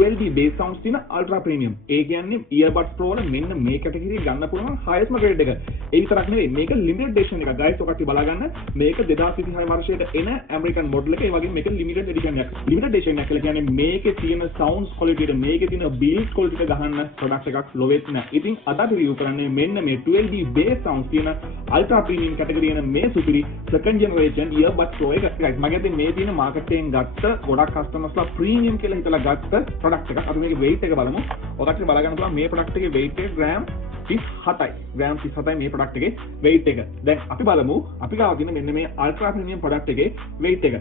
12B bass sounds තියෙන ultra premium. ඒ කියන්නේ earbuds pro වල මෙන්න මේ category ගන්න පුළුවන් highest grade එක. ඒ විතරක් නෙවෙයි මේක limited edition එකක්. guys ඔකට බලා ගන්න. මේක 2026 වර්ෂයට එන American model එක. ඒ වගේම මේක limited edition එකක්. limited edition එක කියලා කියන්නේ මේකේ තියෙන sounds quality එක මේකේ තියෙන build quality එක ගහන්න product එකක් ලොවෙත් නෑ. ඉතින් අද අපි review කරන්නේ මෙන්න මේ 12B bass sounds තියෙන ultra premium category එන මේ සුපිරි second generation earbuds pro එක. guys මගේ අතින් මේ තියෙන market එකෙන් ගත්ත ගොඩක් customers ලා premium කියලා හිතලා ගත්ත product එකක්. අපි මේකේ weight එක බලමු. ඔකට බලා ගන්න පුළුවන් මේ product එකේ weight එක gram 37යි. gram 37යි මේ product එකේ weight එක. දැන් අපි බලමු අපි ගාව තියෙන මෙන්න මේ ultra premium product එකේ weight එක.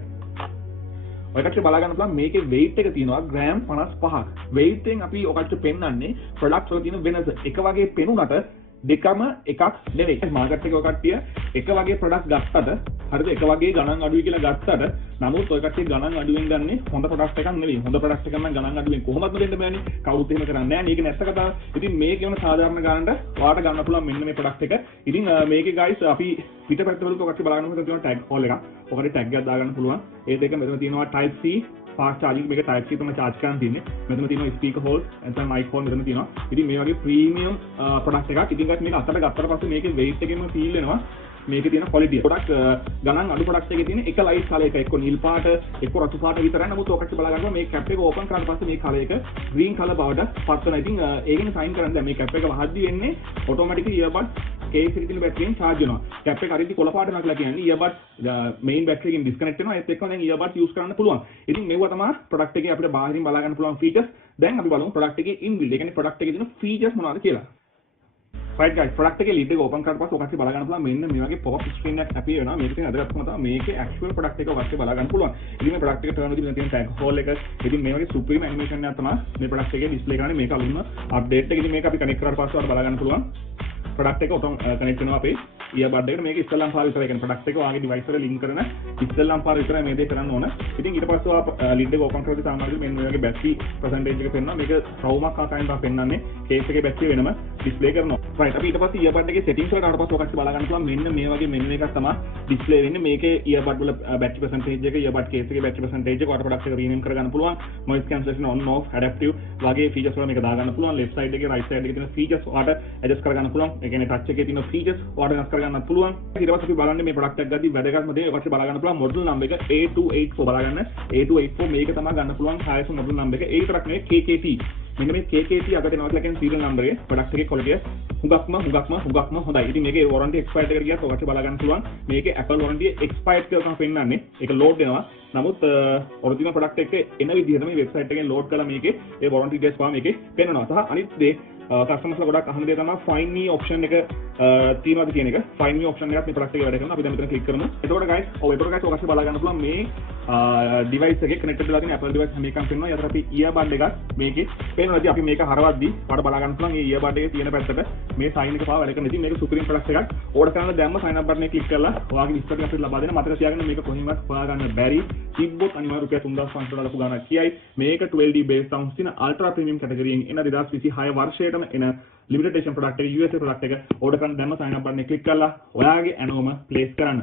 ඔකට බලා ගන්න පුළුවන් මේකේ weight එක තියෙනවා gram 55ක්. weight එකෙන් අපි ඔකට පෙන්වන්නේ product වල තියෙන වෙනස. එක වගේ පෙනුනට දෙකම එකක් නෙවෙයි. මාකට් එකේ ඔය කට්ටිය එක වගේ ප්‍රොඩක්ට් ගත්තට හරිද එක වගේ ගණන් අඩුයි කියලා ගත්තට නමුත් ඔය කට්ටිය ගණන් අඩුවෙන් ගන්නේ හොඳ ප්‍රොඩක්ට් එකක් නෙවෙයි. හොඳ ප්‍රොඩක්ට් එකක් නම් ගණන් අඩුවෙන් කොහොමද දෙන්න බෑනේ. කවුරුත් එහෙම කරන්නේ නැහැ. මේක නැත්ත කතාව. ඉතින් මේ කියන සාධාරණ ගණන්ට ඔයාලට ගන්න පුළුවන් මෙන්න මේ ප්‍රොඩක්ට් එක. ඉතින් මේකේ guys අපි පිටපැත්ත වලට ඔය කට්ටිය බලන්න මොකද තියෙනවා tag hole එකක්. ඔකට tag එකක් දාගන්න පුළුවන්. ඒ දෙක මෙතන තියෙනවා type C fast charging මේක type C තමයි charge කරන්න තියෙන්නේ. මෙතන තියෙනවා speaker hole එතන mic hole මෙතන තියෙනවා. ඉතින් මේ වගේ premium product එකක්. ඉතින් guys මේක අතට ගත්තට පස්සේ මේකේ weight එකෙන්ම feel වෙනවා. මේකේ තියෙන quality product ගණන් අඩු products එකේ තියෙන එක light color එක එක්ක නිල් පාට එක්ක රතු පාට විතරයි. නමුත් ඔකට බලා ගන්නවා මේ cap එක open කරාට පස්සේ මේ color එක green color බවට පත් වෙනවා. ඉතින් ඒකෙන් sign කරන්න දැන් මේ cap එක වහද්දි වෙන්නේ automatically earbuds case එකේ තියෙන battery එකෙන් charge වෙනවා. cap එක හරියට කොළ පාට නක්ලා කියන්නේ earbuds main battery එකෙන් disconnect වෙනවා. ඒත් එක්කම දැන් earbuds use කරන්න පුළුවන්. ඉතින් මේවා තමයි product එකේ අපිට බාහිරින් බලා ගන්න පුළුවන් features. දැන් අපි බලමු product එකේ inbuilt. ඒ කියන්නේ product එකේ තියෙන features මොනවද කියලා. right guys product එකේ lid එක open කරලා පස්සේ ඔකට බලා ගන්න පුළුවන් මෙන්න මේ වගේ pop up screen එකක් අපේ වෙනවා. මේක තියෙන අදගත්කම තමයි මේකේ actual product එක ඔකට බලා ගන්න පුළුවන්. ඉතින් මේ product එක turn වෙලා තියෙන tag hole එක ඉතින් මේ වගේ supreme animation එකක් තමයි මේ product එකේ display කරන්නේ. මේක අලුත්ම update එක. ඉතින් මේක අපි connect කරාට පස්සේ ඔයාලට බලා ගන්න පුළුවන් product එක ඔතන connect වෙනවා අපේ earbud එකට. මේක ඉස්සෙල්ලාම පාර විතරයි කියන්නේ product එක ඔයාගේ device එකට link කරන ඉස්සෙල්ලාම පාර විතරයි මේ දේ කරන්න ඕන. ඉතින් ඊට පස්සේ ඔයා lid එක open කරලා සාමාන්‍යයෙන් මෙන්න මේ වගේ battery percentage එක පෙන්නනවා. මේක රවුමක් ආකාරයෙන් තමයි පෙන්නන්නේ. case එකේ battery වෙනම display කරනවා. right අපි ඊට පස්සේ earbud එකේ settings වලට ආවට පස්සේ ඔකට බලා ගන්න පුළුවන් මෙන්න මේ වගේ මෙන්න එකක් තමයි display වෙන්නේ. මේකේ earbud වල battery percentage එක earbud case එකේ battery percentage එක ඔයාලට product එක rename කරගන්න පුළුවන්. noise cancellation on off adaptive වගේ features වල මේක දාගන්න පුළුවන්. left side එකේ right side එකේ තියෙන features ඔයාලට adjust කරගන්න පුළුවන්. ඒ කියන්නේ touch එකේ තියෙන features ඔයාලට වෙනස් කරගන්නත් පුළුවන්. ඊට පස්සේ අපි බලන්නේ මේ product එක ගද්දි වැදගත්ම දේ ඔකට බලා ගන්න පුළුවන් model number එක A284 බලා ගන්න. A284 මේක තමයි ගන්න පුළුවන් highest model number එක. ඒ විතරක් නෙවෙයි KKT. මෙන්න මේ KKT අකට එනවා කියලා කියන්නේ serial number එක. product එකේ quality එක හුඟක්ම හොඳයි. ඉතින් මේකේ warranty expired එකට ගියත් ඔකට බලා ගන්න පුළුවන්. මේකේ Apple warranty expired කියලා තමයි පෙන්නන්නේ. ඒක load වෙනවා. නමුත් original product එක එන විදිහට මේ website එකෙන් load කරලා මේකේ ඒ warranty dates පවා මේකේ පෙන්නනවා. සහ අනිත් දේ customers ලා ගොඩක් අහන දේ තමයි find me option එක තියෙනවද කියන එක. find me option එකත් මේ product එකේ වැඩ කරනවා. අපි දැන් මෙතන click කරමු. එතකොට guys එතකොට guys ඔකට බලා ගන්න පුළුවන් මේ device එකේ connected වෙලා තියෙන Apple device හැම එකක්ම පෙන්නනවා. ඊට අපි earbud එකත් මේකේ පෙන්නනවා. ඉතින් අපි මේක හරවද්දි ඔයාලට බලා ගන්න පුළුවන් මේ earbud එකේ තියෙන පැත්තට මේ sign එක පාව වැඩ කරන. ඉතින් මේක supreme product එකක්. ඕඩර් කරන්න දැම්ම sign up button එක click කරලා ඔයාගේ විස්තර ටික අපිට ලබා දෙන්න. මතක තියාගන්න මේක කොහොමවත් හොයා ගන්න බැරි. තිබ්බොත් අනිවාර්ය රුපියල් 3500 ලපු ගාණක් කියයි. මේක 12D bass sounds තියෙන ultra premium category එකෙන් එන 2026 වර්ෂයටම එන limited edition product එක USA product එක ඕඩර් කරන්න දැම්ම sign up button එක click කරලා ඔයාගේ ඇනෝම place කරන්න.